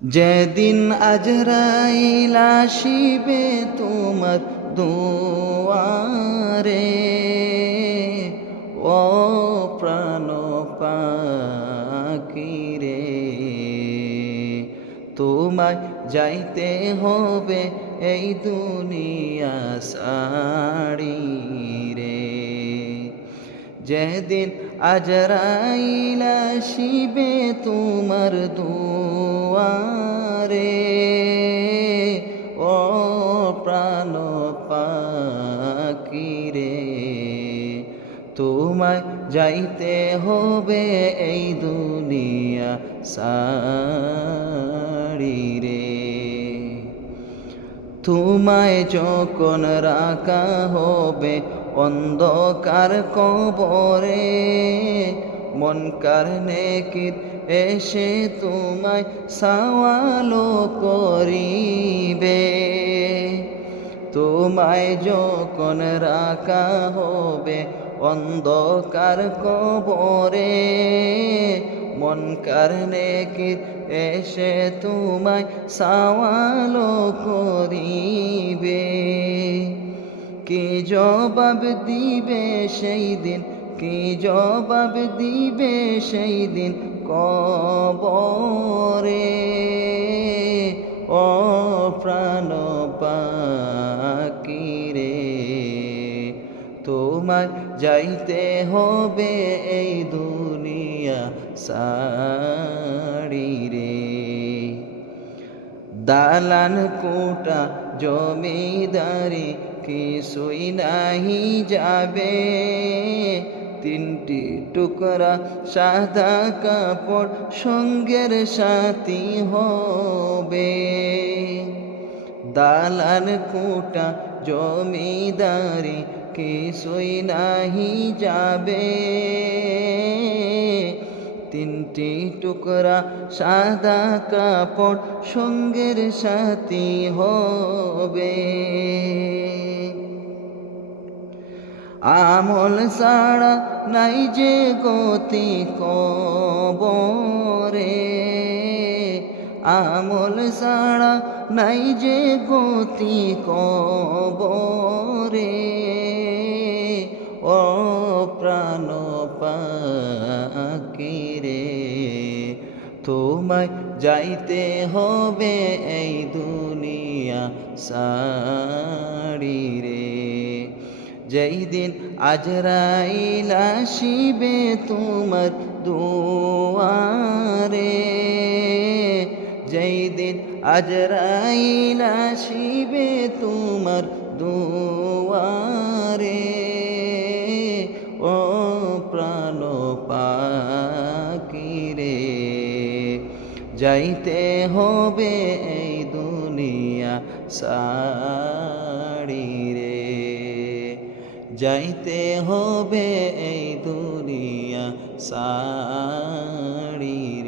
যেদিন আজরাইল আসিবে তোমার দুয়ারে, ও প্রাণ পাখি রে, তোমায় যাইতে হবে এই দুনিয়া ছাড়ি রে। যেদিন আজরাইল আসিবে তোমার দুয়ারে, ও প্রাণ পাখি রে, তোমায় যাইতে হবে এই দুনিয়া ছাড়ি রে। তোমায় যখন রাখা হবে অন্ধকার কবরে, মুনকার নেকির এসে তোমায় সওয়ালো করিবে। তোমায় যখন রাখা হবে অন্ধকার কবরে, মুনকার নেকির এসে তোমায় সওয়ালো করিবে। কি জবাব দিবে সেই দিন, কি জবাব দিবে সেই দিন কবরে, ও প্রাণ পাখি রে, তোমায় যাইতে হবে এই দুনিয়া ছাড়ি রে। দালান কোটা জমিদারি কিছুই নাহি যাবে, তিনটি টুকরা সাদা কাপড় সঙ্গের সাথী হবে। দালান কোটা জমিদারি কিছুই নাহি যাবে, তিনটি টুকরা সাদা কাপড় সঙ্গের সাথী হবে। আমল ছাড়া নাই যে গতি কবরে, আমল ছাড়া নাই যে গতি কবরে, ও প্রাণ পাখি রে, তোমায় যাইতে হবে এই দুনিয়া ছাড়ি রে। যেই দিন আজরাইল আসিবে তোমার দুয়ারে, যেই দিন আজরাইল আসিবে তোমার দুয়ারে, ও প্রাণ পাখি রে, যাইতে হবে এই দুনিয়া ছাড়ি রে, যাইতে হবে এই দুনিয়া ছাড়ি রে।